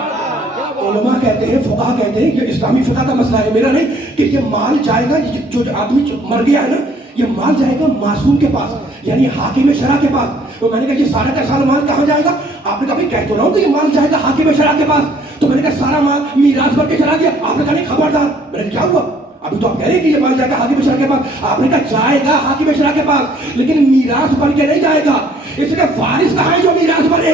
علماء کہتے ہیں, فقہا کہتے ہیں, یہ اسلامی فقہ کا مسئلہ ہے, میرا نہیں, کہ یہ مال جائے گا, جو آدمی مر گیا ہے نا, یہ مال جائے گا معصوم کے پاس, یعنی حاکم شرع کے پاس. تو میں نے کہا یہ سارا کا سارا مال کہاں جائے گا؟ آپ نے کہا بھائی کہہ تو رہا ہوں کہ یہ مال جائے گا حاکم شرع کے پاس. تو میں نے کہا سارا مال میراث بن کے چلا گیا. آپ نے کہا نہیں خبردار. میں نے کہا کیا ہوا؟ ابھی تو آپ کہہ رہے ہیں کہ یہ مال جائے گا حاکم شرع کے پاس. آپ نے کہا جائے گا حاکم شرع کے پاس, لیکن میراث بن کے نہیں جائے گا. اس لیے وارث کہاں ہے جو میراث بنے؟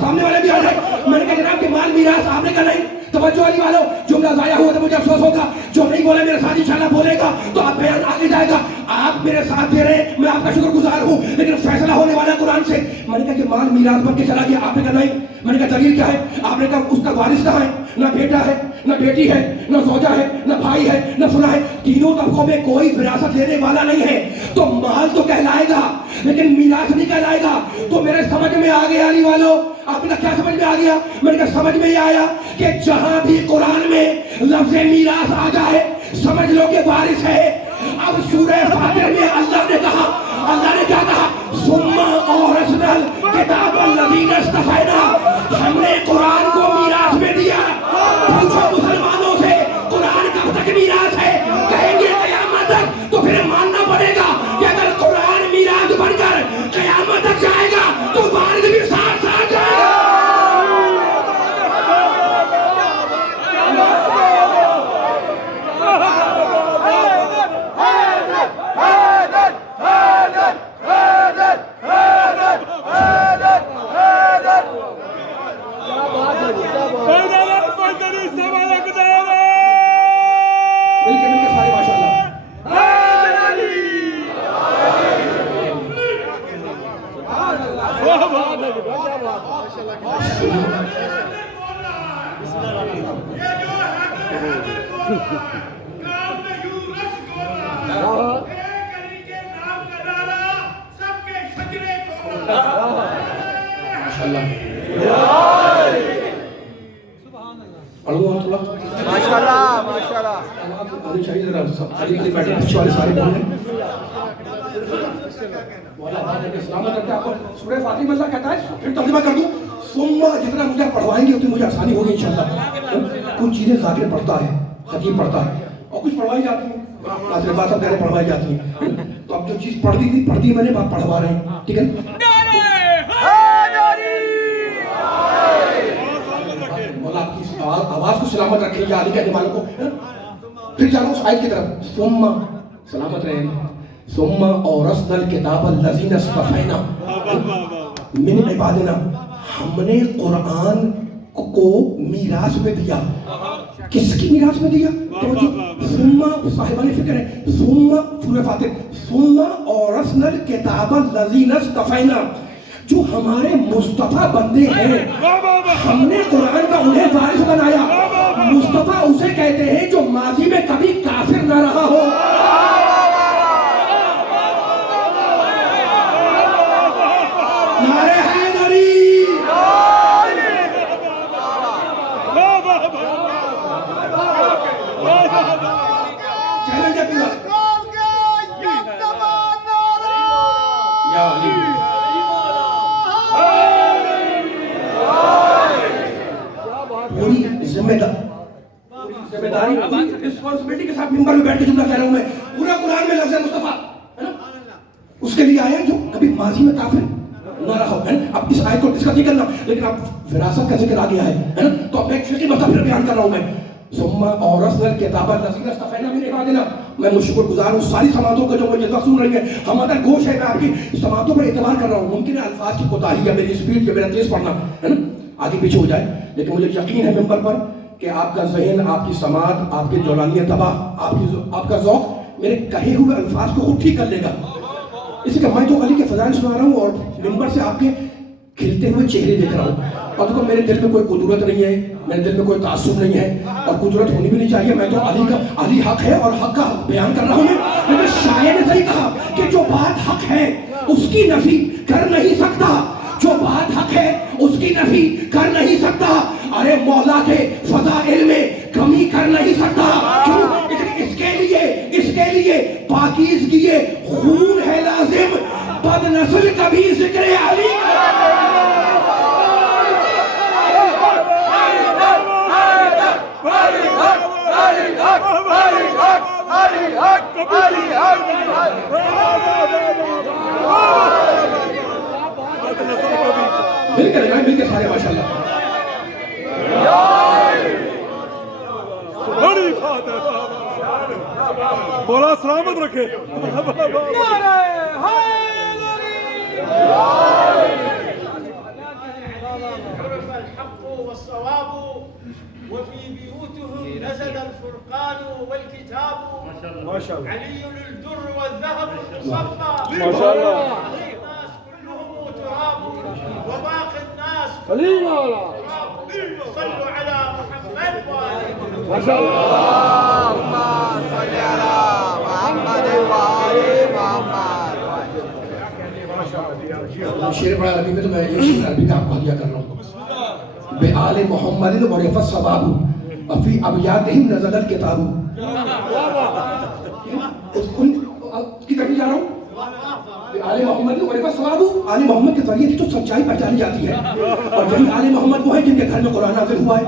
سامنے والے بھی آ جائے. میں نے کہا جناب کہ مال میراث, آپ نے کہا نہیں. توجہ علی والوں, جملہ ضائع ہوا تو مجھے افسوس ہوگا, جو نہیں بولے میرے ساتھ انشاءاللہ بولے گا تو آپ بیان آگے جائے گا. آپ میرے ساتھ دے رہے ہیں, میں آپ کا شکر گزار ہوں, لیکن فیصلہ ہونے والا قرآن سے. میں نے کہا کہ مال میراث بن کے چلا گیا. آپ نے کہا نہیں. میں نے کہا دلیل کیا ہے؟ آپ نے کہا اس کا وارث کہاں ہے؟ نہ بیٹا ہے, نہ بیٹی ہے, نہ زوجہ ہے, نہ بھائی ہے, نہ فلاں ہے, تینوں طبقوں میں کوئی وراثت لینے والا نہیں ہے. تو مال تو کہلائے گا لیکن میراث نہیں کہلائے گا. تو میرے سمجھ میں آ گیا علی والوں, آپ نے کیا سمجھ میں آ گیا؟ میں نے کہا سمجھ میں یہ آیا کہ جہاں بھی قرآن میں لفظ میراث آ جائے سمجھ لو کہ وارث ہے. اب سورہ فاتر میں اللہ نے کہا, اللہ نے کیا کہا؟ ثم اورثنا الکتاب الذین اصطفینا, ہم نے قرآن کو میراث میں دیا. پوچھو مسلمانوں سے قرآن کب تک میراث ہے؟ کہیں گے قیامت تک. تو پھر ماننا پڑے گا کہ اگر قرآن میراث بن کر قیامت تک جائے گا تو وارث بھی ساتھ ساتھ جائے گا. حیدر المدنی سوال اقدار مل کے سارے ماشاءاللہ حیدر علی ماشاءاللہ ماشاءاللہ آنی چاہیے ذرا سب علی بیٹھے پیچھے والے سارے بول رہے ہیں سلامت کرتے آپ کو سورہ فاتحہ اللہ کہتا ہے پھر ترجمہ کر دوں ثم جتنا مجھے پڑھوائیں گے اتنی مجھے آسانی ہوگی انشاءاللہ کچھ چیزیں ذاکر پڑھتا ہے خطیب پڑھتا ہے اور کچھ پڑھوائی جاتی ہیں ناصر عباس صاحب کہہ رہے پڑھوائی جاتی ہیں تو اب جو چیز پڑھتی تھی پڑھتی میں نے بات پڑھوا رہے ہیں ٹھیک ہے مولا آپ کی آواز کو سلامت رکھیں یا علی کہنے والوں کو پھر جانو اس آیت کی طرف ثم سلامت رہیں ثم اورثنا الکتاب الذین اصطفینا من عبادنا ہم نے قرآن کو میراث میں دیا کس کی میراث میں دیا ثم صاحبان فکر ہے ثم سورہ فاتح ثم اورثنا الکتاب الذین اصطفینا جو ہمارے مصطفیٰ بندے ہیں ہم نے قرآن کا انہیں وارث بنایا مصطفیٰ اسے کہتے ہیں جو ماضی میں کبھی کافر نہ رہا ہو نعرہ حیدری چیلنج ہے پورا یا علی پوری ذمہ داری رسپانسبلٹی کے ساتھ ممبر میں بیٹھ کے جملہ کہہ رہا ہوں میں پورا قرآن میں لفظ مصطفیٰ اس کے لیے آیا جو کبھی ماضی میں کافر نہ رہا ہو اب اس آیت کو ڈسکس نہیں کرنا لیکن اب وراثت کا ذکر آ گیا ہے تو اب ایک فقہی مسئلہ پھر بیان کر رہا ہوں میں ثم اورثنا الکتاب الذین اصطفینا من عبادنا میں شکر گزار ہوں ساری سماعتوں کا جو مجھے سن رہی ہے ہم ادھر گوش ہے میں آپ کی سماعتوں پر اعتبار کر رہا ہوں ممکن ہے الفاظ کی کوتاہی یا میری سپیڈ یا میرا تیز پڑھنا ہے نا آگے پیچھے ہو جائے لیکن مجھے یقین ہے ممبر پر کہ آپ کا ذہن آپ کی سماعت آپ کی جولانی طبع آپ کا ذوق میرے کہے ہوئے الفاظ کو خود ٹھیک کر لے گا اسی کہ میں تو علی کے فضائل سنا رہا ہوں اور ممبر سے آپ کے کھلتے ہوئے چہرے دیکھ رہا ہوں اور دیکھو میرے دل میں کوئی قدرت نہیں ہے میرے دل میں کوئی تعصب نہیں ہے اور قدرت ہونی بھی نہیں چاہیے میں تو علی حق ہے اور حق کا بیان کر رہا ہوں میں لیکن شاعر نے صحیح کہا کہ جو بات حق ہے اس کی نفی کر نہیں سکتا جو بات حق ہے اس کی نفی کر نہیں سکتا ارے مولا کے فضائل میں کمی کر نہیں سکتا کیوں اس کے لیے پاکیزگی خون ہے لازم بد نسل کبھی ذکر علی مل کے سارے ماشاءاللہ بولا سلامت رکھے الحق والصواب وفي بيوتهم نزل الفرقان والكتاب ما شاء الله علي الدر والذهب المصفى ما شاء الله الناس كلهم تراب وباقي الناس خليل صلوا على محمد وآله ما شاء الله اللهم صل على محمد وآل محمد شعر پڑھا عربی میں تو میں یہ شعر عربی کا آپ کو ہدیہ کر رہا ہوں بے آل محمد عرف الصواب وفی ابیاتہم نزل الکتاب ان کی طرف جا رہا ہوں بے آل محمد عرف الصواب آل محمد کے ذریعے تو سچائی پہچانی جاتی ہے اور یہی آل محمد وہ ہے جن کے گھر میں قرآن نازل ہوا ہے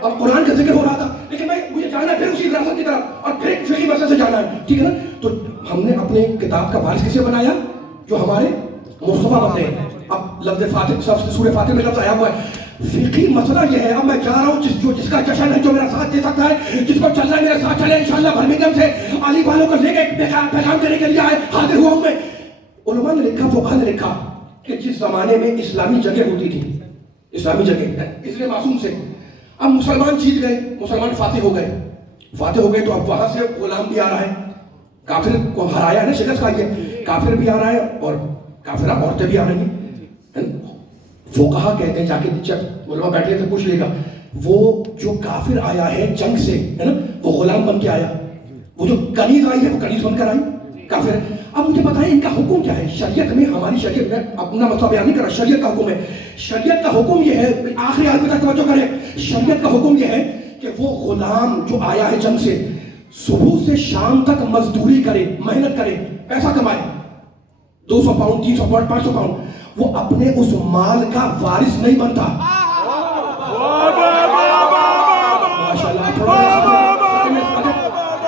اور قرآن کا ذکر ہو رہا تھا لیکن مجھے جانا ہے پھر اسی وراثت کی طرف اور پھر ایک فقہی مسئلے سے جانا ہے ٹھیک ہے نا تو ہم نے اپنے کتاب کا وارث کسے بنایا جو ہمارے مصطفیٰ بنتے ہیں اب لفظ فاتح سورہ فاتح میں لفظ آیا ہوا ہے فقہی مسئلہ یہ ہے اب میں جا رہا ہوں جس کا جشن ہے جو میرا ساتھ دے سکتا ہے جس کو چلنا ہے میرے ساتھ چلے انشاءاللہ برمنگھم سے علی والوں کو لے کے پیغام دینے کے لیے آئے حاضر ہوا ہوں میں علماء نے لکھا فقہاء نے لکھا کہ جس زمانے میں اسلامی جنگیں ہوتی تھی اسلامی جنگیں اس لیے معصوم سے. اب مسلمان جیت گئے, مسلمان فاتح ہو گئے, فاتح ہو گئے تو اب وہاں سے غلام بھی آ رہا ہے, کافر کو ہرایا ہے نا, شکست کھائی ہے, کافر بھی آ رہا ہے اور کافرہ عورتیں بھی آ رہی ہیں. فقہا کہتے ہیں, جا کے جب علماء بیٹھے تھے پوچھ لے گا, وہ جو کافر آیا ہے جنگ سے ہے نا, وہ غلام بن کے آیا, وہ جو کنیز آئی ہے وہ کنیز بن کر آئی کافر. اب مجھے بتائیں ان کا حکم کیا ہے شریعت میں؟ ہماری شریعت میں اپنا مسئلہ بیان نہیں کر رہا, شریعت کا حکم ہے. شریعت کا حکم یہ ہے, آخری آیت تک توجہ کریں, شریعت کا حکم یہ ہے کہ وہ غلام جو آیا ہے جنگ سے صبح سے شام تک مزدوری کرے, محنت کرے, پیسہ کمائے, 200 پاؤنڈ 300 پاؤنڈ 500 پاؤنڈ, وہ اپنے اس مال کا وارث نہیں بنتا.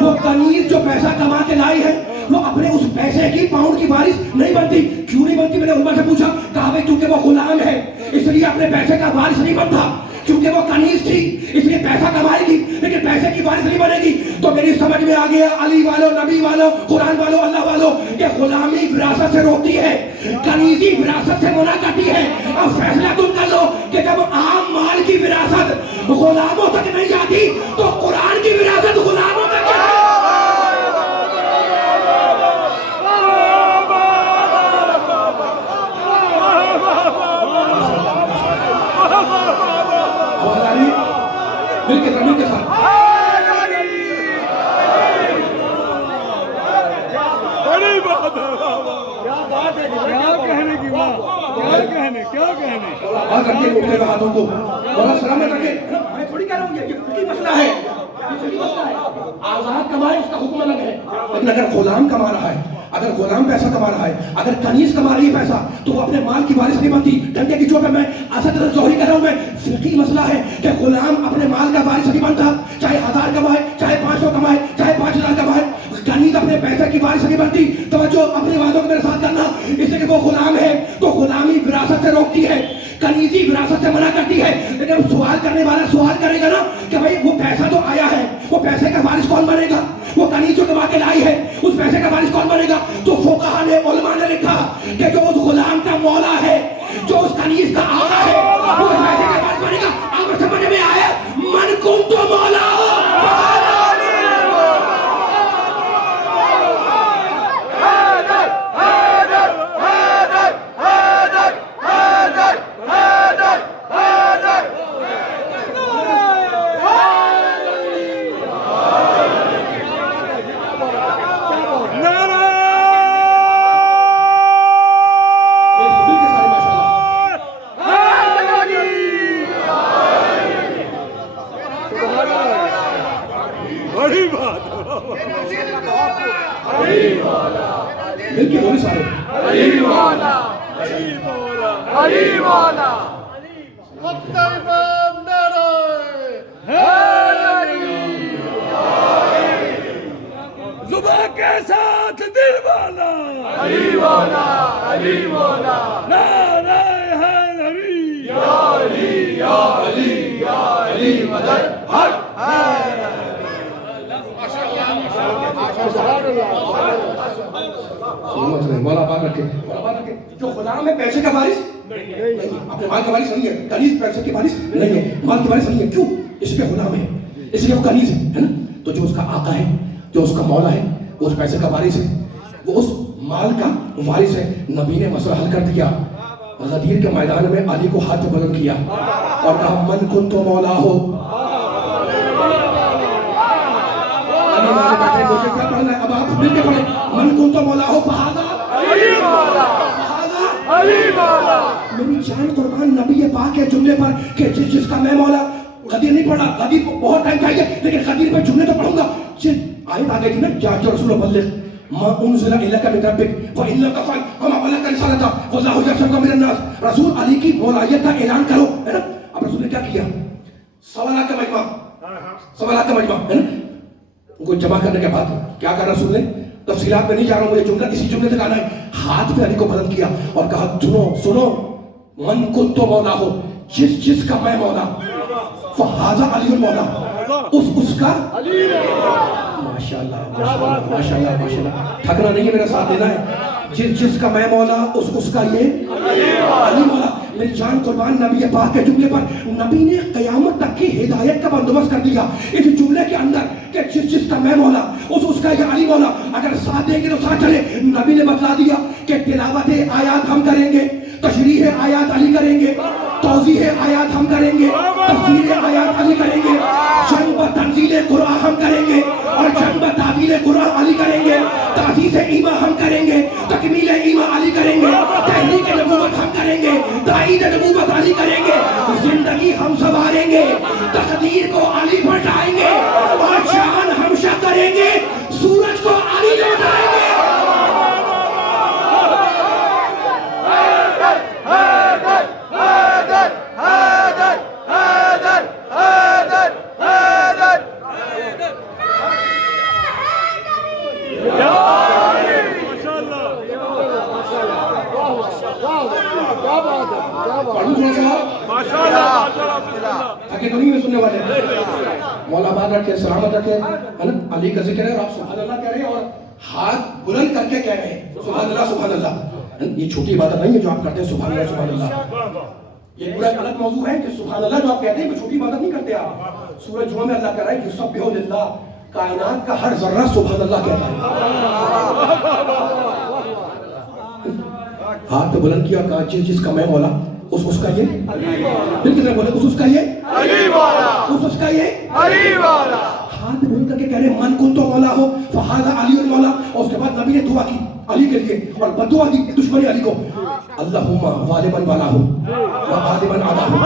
وہ کنیز جو پیسہ کما کے لائی ہے وہ اپنے اس پیسے کی پاؤنڈ کی وارث نہیں بنتی. کیوں نہیں بنتی؟ میں نے عمر سے پوچھا, کہا بھائی کیونکہ وہ غلام ہے اس لیے اپنے پیسے کا وارث نہیں بنتا, کیونکہ وہ کنیز تھی اس لیے پیسہ کمائے گی لیکن پیسے کی وارث نہیں بنے گی. تو میری سمجھ میں آ گیا علی والوں, نبی والوں, قرآن والوں, اللہ والوں, کہ غلامی وراثت سے روکتی ہے, کنیزی وراثت سے منع کرتی ہے. اب فیصلہ تم کر لو کہ جب عام مال کی وراثت غلاموں تک نہیں جاتی تو قرآن کی وراثت غلاموں تک جاتی. مل کے زمین کے ساتھ بڑی بات ہے, کیا بات ہے, کیا کہنے کی بات, کیا کہنے بات رکھے اٹھے ہوئے ہاتھوں کو اور سلامت رکھے. میں تھوڑی کہہ رہا ہوں یہ فقہی مسئلہ ہے, آزاد کمائے اس کا حکم الگ ہے, لیکن اگر غلام کما رہا ہے, اگر غلام پیسہ کما رہا ہے, اگر کنیز کما رہی ہے پیسہ, تو وہ اپنے مال کی وارث نہیں بنتی. ڈنڈے کی چوٹ پہ میں اسد جوہری کہہ رہا ہوں, میں فقہی مسئلہ ہے کہ غلام اپنے مال کا وارث نہیں بنتا, چاہے 1000 کمائے, چاہے 500 کمائے, چاہے 5000 کمائے, کنیز اپنے پیسے کی وارث نہیں بنتی. توجہ اپنی باتوں کو میرے ساتھ کرنا, اس لیے کہ وہ غلام ہے تو غلامی وراثت سے روکتی ہے, کنیزی وراثت سے منع کرتی ہے. لیکن سوال کرنے والا سوال کرے گا نا کہ بھائی وہ پیسہ تو آیا ہے, وہ پیسے کا وارث کون بنے گا؟ وہ کنیز جو کما کے لائی ہے اس پیسے کا وارث کون بنے گا؟ تو فقہا نے, علماء نے لکھا کہ جو اس غلام کا مولا ہے, جو اس کنیز کا آقا ہے, وہ اس پیسے کا وارث بنے گا. آپ سمجھ میں آیا؟ من کنت مولا مل کے بولے سارے علی مولا, علی مولا, علی مولا, وقت امام نعرہ حیدری, زباں کے ساتھ دل والا, علی مولا, علی مولا, نعرہ حیدری, یا علی, یا علی, یا علی مدد حق ہے. مولا بات رکھے, مولا بات رکھے. جو غلام ہے پیسے کا وارث نہیں, اپنے مال کا وارث نہیں ہے, کنیز پیسے کی وارث نہیں ہے, مال کی وارث نہیں ہے. کیوں؟ اس لیے غلام ہے, اس لیے وہ کنیز ہے نا. تو جو اس کا آقا ہے, جو اس کا مولا ہے, وہ اس پیسے کا وارث ہے, وہ اس مال کا وارث ہے. نبی نے مسئلہ حل کر دیا. غدیر کے میدان میں علی کو ہاتھ بلند کیا اور کہا من کنت مولا ہو. مجھے کیا پڑھنا ہے؟ اب آپ مل کے پڑھیں. من کنت مولا ہو فہذا علی مولا, علی مولا. میری جان قربان نبی پاک کے جملے پر کہ جس کا میں مولا. غدیر نہیں پڑھا, غدیر بہت ٹائم چاہیے, لیکن غدیر پر جملے تو پڑھوں گا. آیت آ گئی تھی نا, جا رسول بلغ ما انزل الیک من ربک وان لم تفعل فما بلغت رسالتہ واللہ یعصمک من الناس. رسول علی کی مولایت کا اعلان کرو, ہے نا. اب رسول نے کیا کیا؟ سوالات کا مجمع, سوالات کا مجمع ہے نا. ان کو جمع کرنے کے بعد کیا کہا رسول نے؟ تفصیلات میں نہیں جا رہا ہوں, مجھے جملہ اسی جملے تک آنا ہے. ہاتھ پہ علی کو بلند کیا اور کہا سنو سنو, من کنت مولا ہو, جس کا میں مولا, فہذا علی المولا, اس کا ماشاءاللہ ماشاءاللہ ماشاءاللہ. تھکنا نہیں ہے, میرا ساتھ دینا ہے. جس کا میں مولا, اس کا یہ علی مولا. میری جان قربان نبی پاک کے جملے پر نبی نے قیامت تک کی ہدایت کا بندوبست کر دیا اس جملے کے اندر کہ جس کا میں مولا اس کا یہ علی مولا، اگر ساتھ دیں گے تو ساتھ چلے. نبی نے بتلا دیا کہ تلاوت آیات ہم کریں گے، تشریح آیات علی کریں گے، توضیح آیات ہم کریں گے، تفسیر آیات علی کریں گے، جنگ و تنزیل قرآن ہم کریں گے، اور جنگ و تعبیر قرآن علی کریں گے، تحدیث ایمان ہم کریں گے، تکمیل ایمان علی کریں گے، تحریک نبوت ہم کریں گے، تائید نبوت علی کریں گے، زندگی ہم سنواریں گے، تقدیر کو علی بٹھائیں گے، اور جان ہمشہ کریں گے، سورج کو علی لوٹائیں گے. میں سننے والے مولا آباد رکھے، سلامت رکھے، علی کا ذکر ہے اور آپ سبحان اللہ کہہ رہے ہیں اور ہاتھ بلند کر کے کہہ رہے ہیں سبحان اللہ سبحان اللہ. یہ چھوٹی عبادت نہیں ہے جو آپ کرتے ہیں سبحان اللہ سبحان اللہ. یہ پورا غلط موضوع ہے کہ سبحان اللہ جو آپ کہتے ہیں وہ چھوٹی عبادت نہیں کرتے آپ. سورہ جمعہ میں اللہ کہہ رہا ہے کہ یسبح للہ، کائنات کا ہر ذرہ سبحان اللہ کہتا ہے. ہاتھ بلند کیا اور کہا جس کا میں مولا اس کا یہ دل کتنے بولے اس کا یہ علی والا، اس کا یہ علی والا. ہاتھ بلند کر کے کہہ رہے من کن تو مولا ہو فہذا علی المولا. اور اس کے بعد نبی نے دعا کی علی کے لیے اور بدعا دی دشمنی علی کو، اللہم غالباً والا ہو وغالباً علا ہو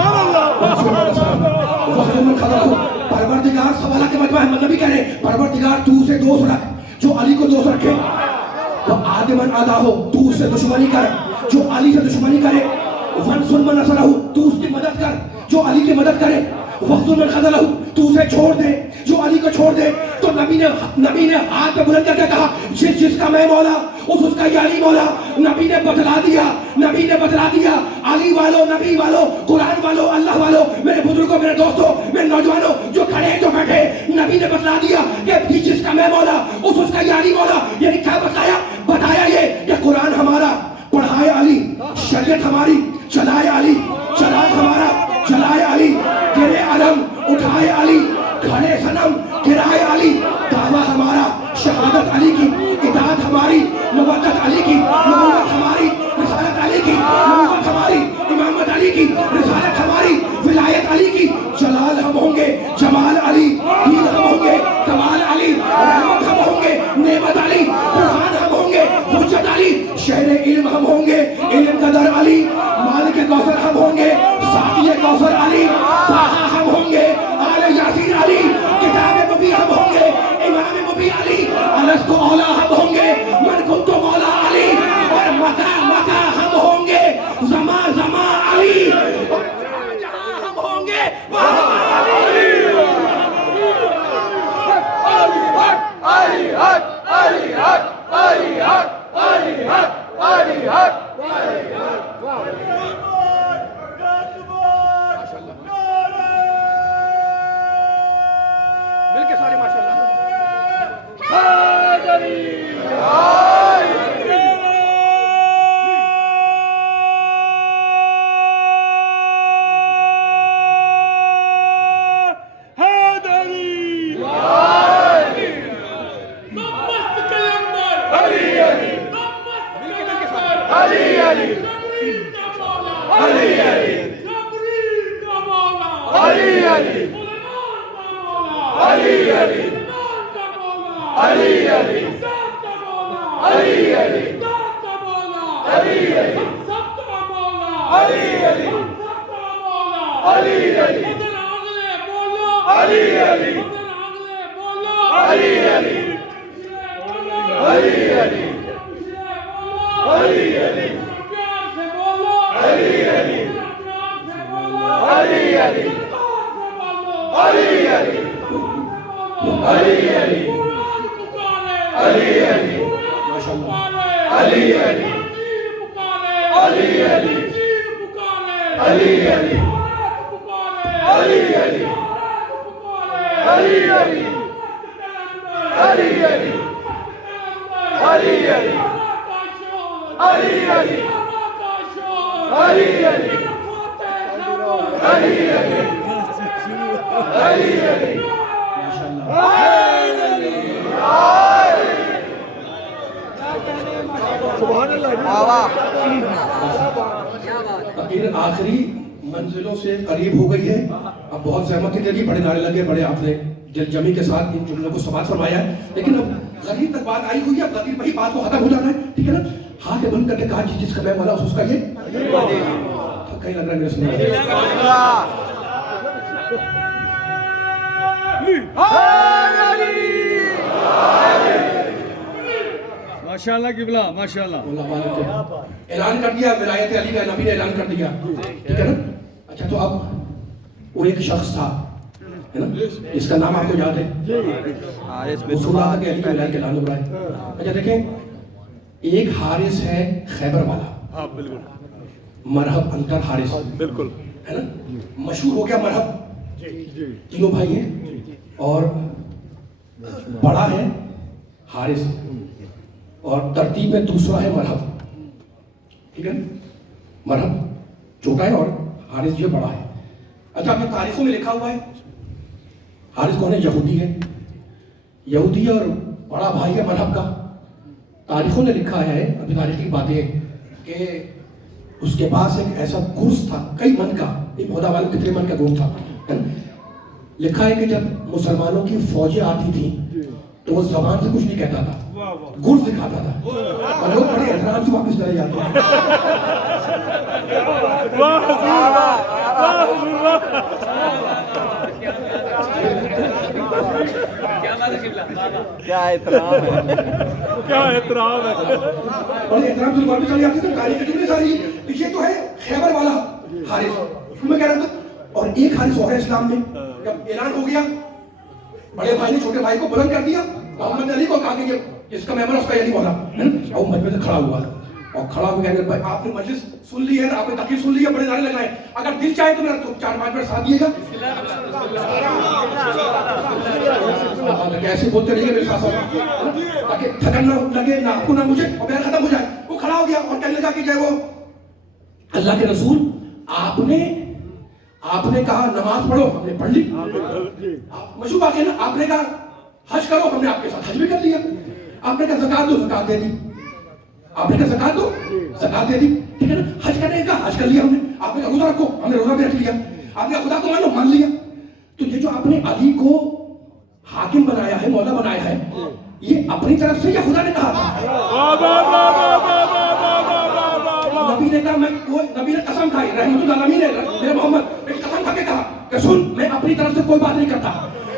وخذمن خدا ہو. پروردگار سوالہ کے مجمع ہے، نبی کہہ رہے پروردگار تو اسے دوست رکھ جو علی کو دوست رکھے، وہ آدمن آدھا ہو تو اس سے دشمنی کر جو علی سے دشمنی کرے، وانصر من نصرہ تو اس کی مدد کر جو علی کی مدد کرے، وخذل من خذلہ تو اسے چھوڑ دے جو علی کو چھوڑ دے. تو نبی نے ہاتھ پہ بلند کر کے کہا جس کا میں مولا اس کا یہ علی مولا. نبی نے بتلا دیا علی والو، نبی والو، قرآن والو، اللہ والو، میرے بزرگوں، میرے دوستوں، میرے نوجوانوں جو کھڑے ہیں جو بیٹھے، نبی نے بتلا دیا کہ جس کا میں مولا اس کا یہ علی مولا. یعنی کیا بتایا یہ کہ قرآن ہمارا پڑھائے علی، شریعت ہماری چلائے علی، چراغ ہمارا چلائے علی، گرے علم اٹھائے علی، کھڑے صنم گرائے علی، دعویٰ ہمارا شہادت علی کی، اطاعت ہماری مودت علی کی، نبوت ہماری رسالت علی کی، نبوت ہماری امامت علی کی، رسالت ہماری ولایت علی کی. جلال ہم ہوں گے جمال علی، دین ہم ہوں گے کمال علی، رحمت ہم ہوں گے نعمت علی، قرآن ہم ہوں گے حجت علی، شہر علم ہم ہوں گے علم قدر علی، مالک کوثر ہم ہوں گے ساقی کوثر علی، طٰہٰ ہم ہوں گے آل یاسین علی، کتاب مبین ہم ہوں گے امام مبین علی، الست اولا ہم ہوں گے من کنت مولا علی، اور مکہ ہم ہوں گے زما علی، اور جہاں ہم ہوں گے وہاں علی. علی حق علی حق علی حق علی حق علی حق علی حق علی حق. مل کے سارے ماشاءاللہ حیدری تقریر آخری منزلوں سے قریب ہو گئی ہے. اب بہت زحمت دے دی, بڑے نعرے لگے, بڑے آپ نے دل جمی کے ساتھ ان جملوں کو سماعت فرمایا ہے, لیکن اب غریب تک بات آئی ہوئی ہے. اب غریب وہی بات کو ختم ہو جانا ہے, ٹھیک ہے نا. ہاتھ بند کر کے کہا جس جس کا میں والا اس کا یہ کہیں لگ رہا ہے میرے سننے. ماشاءاللہ قبلہ ماشاءاللہ. اعلان کر دیا ولایت علی کا, نبی نے اعلان کر دیا, ٹھیک ہے نا. اچھا تو اب وہ ایک شخص تھا ہے نا, اس کا نام آپ کو یاد ہے, وہ سن رہا تھا کہ علی کا ولایت اعلان ہو رہا ہے. اچھا دیکھیں, ایک حارث ہے خیبر والا, مرحب انکر حارث, بالکل ہے نا, مشہور ہو گیا مرحب. تینوں بھائی ہیں اور بڑا ہے حارث اور ترتیب میں دوسرا ہے مرحب, ٹھیک ہے. مرحب چھوٹا ہے اور حارث جو بڑا ہے. اچھا آپ نے تاریخوں میں لکھا ہوا ہے حارث کون ہے, یہودی ہے, یہودی اور بڑا بھائی ہے مرحب کا. تاریخوں نے لکھا ہے, ابھی تاریخی باتیں, کہ اس کے پاس ایک ایسا گرز تھا کئی من کا, ایک بہت معلوم کتنے من کا گرز تھا. لکھا ہے کہ جب مسلمانوں کی فوجیں آتی تھیں تو وہ زبان سے کچھ نہیں کہتا تھا, گرز دکھاتا تھا, اور لوگ بڑے احترام سے واپس چلے جاتے ہیں. کیا احترام ہے, کیا احترام ہے. بڑے احترام سے واپس چلے جاتے ہیں. تاریخ کتنی ساری, یہ تو ہے خیبر والا حارث, میں کہہ رہا تھا. اور ایک حارث اور ہے اسلام میں. جب اعلان ہو گیا, بڑے بھائی نے چھوٹے بھائی کو بلند کر دیا, محمد علی کو کہا کہ اس کا مہمان اس کا یعنی مولا, اور مجلس سے کھڑا ہوا, اور کھڑا ہو گیا کہ بھائی آپ نے مجلس سن لی ہے, آپ نے تقریر سن لی ہے, بڑے نعرے لگائے, اگر دل چاہے تو میرا 4-5 منٹ ساتھ دیے گا. کیسے بولتے رہیے میرے ساتھ تاکہ تھکن نہ لگے, نہ آپ کو نہ مجھے, اور بیان ختم ہو جائے. وہ کھڑا ہو گیا اور کہنے لگا کہ جو وہ اللہ کے رسول, آپ نے کہا نماز پڑھو, ہم نے پڑھ لی. مشہور بات ہے نا, آپ نے کہا حج کرو, ہم نے آپ کے ساتھ حج بھی کر لیا. آپ نے کہا زکات دو, زکات دے دی. آپ نے کہا زکات دو, زکات دے دی, ٹھیک ہے نا. حج کرنے کا حج کر لیا ہم نے. آپ نے کہا روزہ رکھو, ہم نے روزہ بھی رکھ لیا. آپ نے خدا کو مانو, مان لیا. تو یہ جو آپ نے علی کو حاکم بنایا ہے, مولا بنایا ہے, یہ اپنی طرف سے یا خدا نے کہا تھا؟ نبی نے کہا, نبی نے قسم کھائی, رحمت اللہ علیہ نے, میرے محمد نے قسم کھا کے کہا کہ سن, میں اپنی طرف سے کوئی بات نہیں کرتا,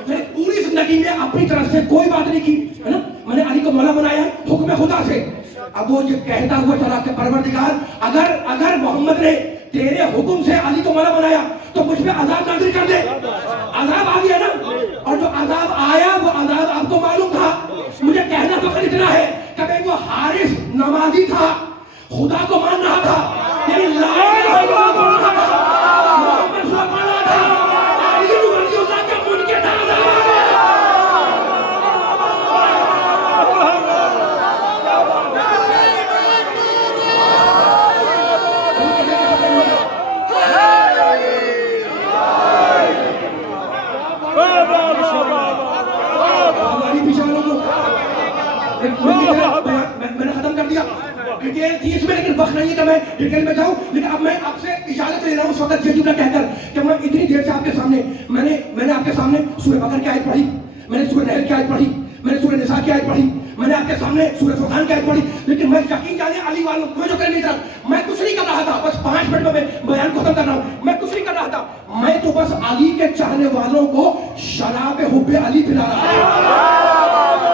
میں نے پوری زندگی میں اپنی طرف سے کوئی بات نہیں کی, ہے نا. میں نے علی کو مولا بنایا ہے حکم خدا سے. اب وہ یہ کہتا ہوا چلا کہ پروردگار, اگر محمد نے تیرے حکم سے علی کو مولا بنایا تو مجھ پہ عذاب نازل کر دے. عذاب آ گیا نا, اور جو عذاب آیا وہ عذاب آپ کو معلوم تھا. مجھے کہنا فقط اتنا ہے کہ بھئی وہ حارث نمازی تھا, خدا کو مان رہا تھا, یعنی لا الہ الا اللہ بول رہا تھا, محمد صلی اللہ علیہ وسلم تھا, علی رضی اللہ کا منکر تھا. میں نے ختم کر دیا, ڈیٹیل تھی اس میں, لیکن وقت نہیں ہے کہ میں ڈیٹیل میں جاؤں. لیکن اب میں آپ سے اجازت لے رہا ہوں اس وقت یہ جملہ کہہ کر کہ میں اتنی دیر سے آپ کے سامنے, میں نے آپ کے سامنے سورہ بقرہ کی آیت پڑھی, میں نے سورہ نحل کی آیت پڑھی, میں نے سورہ نساء کی آیت پڑھی, میں نے آپ کے سامنے سورہ فرقان کی آیت پڑھی, لیکن میں یقین جانے علی والوں میں جو کرنے تھا, میں کچھ نہیں کر رہا تھا. بس 5 منٹ میں بیان ختم کر رہا ہوں. میں کچھ نہیں کر رہا تھا, میں تو بس علی کے چاہنے والوں کو شراب حب علی پلا رہا تھا.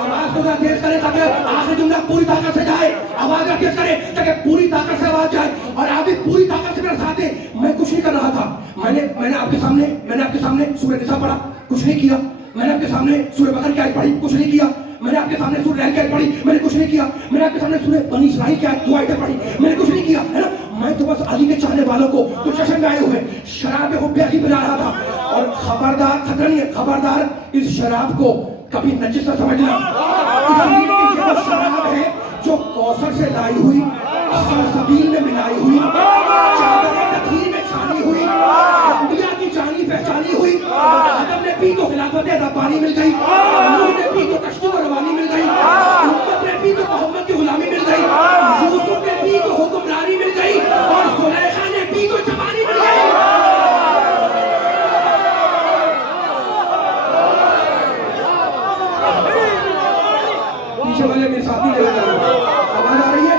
آواز کو تیز کرے تاکہ آخری جملہ پوری طاقت سے جائے, آواز کا تیز کرے تاکہ پوری طاقت سے آواز جائے, اور آپ بھی پوری طاقت سے میرے ساتھ دیں. میں کچھ نہیں کر رہا تھا, میں نے آپ کے سامنے سورہ نساء پڑھا, کچھ نہیں کیا. میں نے آپ کے سامنے سورہ بقرہ کی آیت پڑھی, کچھ نہیں کیا. میں نے آپ کے سامنے سورہ نحل کی آیت پڑھی, میں نے کچھ نہیں کیا. میں نے آپ کے سامنے سورہ بنی اسرائیل کی آیت 2 آیتیں پڑھی, میں نے کچھ نہیں کیا, ہے نا. میں تو بس علی کے چاہنے والوں کو جو جشن میں آئے ہوئے شراب حب علی پلا رہا تھا. اور خبردار, خطرہ نہیں ہے, خبردار اس شراب کو کبھی نجس نہ سمجھنا. اس لیے کہ یہ وہ شراب ہے جو کوثر سے لائی ہوئی سلسبیل میں ملائی ہوئی، چادر تطہیر میں چھانی ہوئی، انبیاء کی جانی پہچانی ہوئی، آدم نے پی تو خلافت ربانی مل گئی، نوح نے پی تو کشتی و روانی مل گئی، محمد نے پی تو محمد کی غلامی مل گئی، یوسف نے پی تو حکمرانی مل گئی، اور زلیخا نے پی تو جوانی مل گئی۔ پیچھے والے میرے ساتھی لے لگا آواز آ رہی ہے؟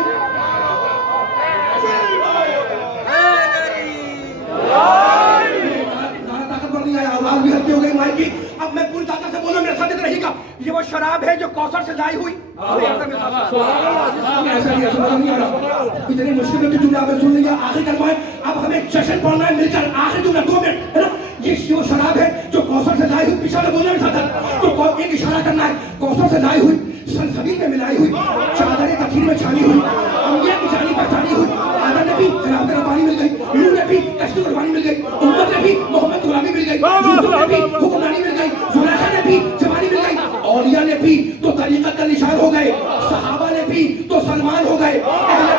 نعرہ طاقتور نہیں آیا، آواز بھی ہلکی ہو گئی مائک کی۔ اب میں پوری طاقت سے بولوں، میرے ساتھ رہے گا۔ یہ وہ شراب ہے جو کوثر سے لائی ہوئی، ایسا نہیں آ رہا، اتنی مشکل کی جملہ آپ نے سن لیا، آخر کلمہ ہے، اب ہمیں جشن پڑھنا ہے مل کر، آخر جملہ 2 منٹ ہے نا۔ یہ وہ شراب ہے جو کوثر سے لائی ہوئی، پیچھے والے بولنا بھی تھا تو ایک اشارہ کرنا ہے، کوثر سے لائی ہوئی، سلسبیل میں ملائی ہوئی، چادر تطہیر میں چھانی ہوئی، انبیاء کی جانی پہچانی ہوئی، آدم نے بھی خلافت ربانی مل گئی، نوح نے بھی کشتی ربانی مل گئی، محمد نے بھی محمد غلامی مل گئی، یوسف نے بھی حکمرانی مل گئی، زلیخا نے بھی جوانی مل گئی، اولیاء نے بھی تو طریقت کا نشان ہو گئے، صحابہ نے بھی تو سلمان ہو گئے، اہل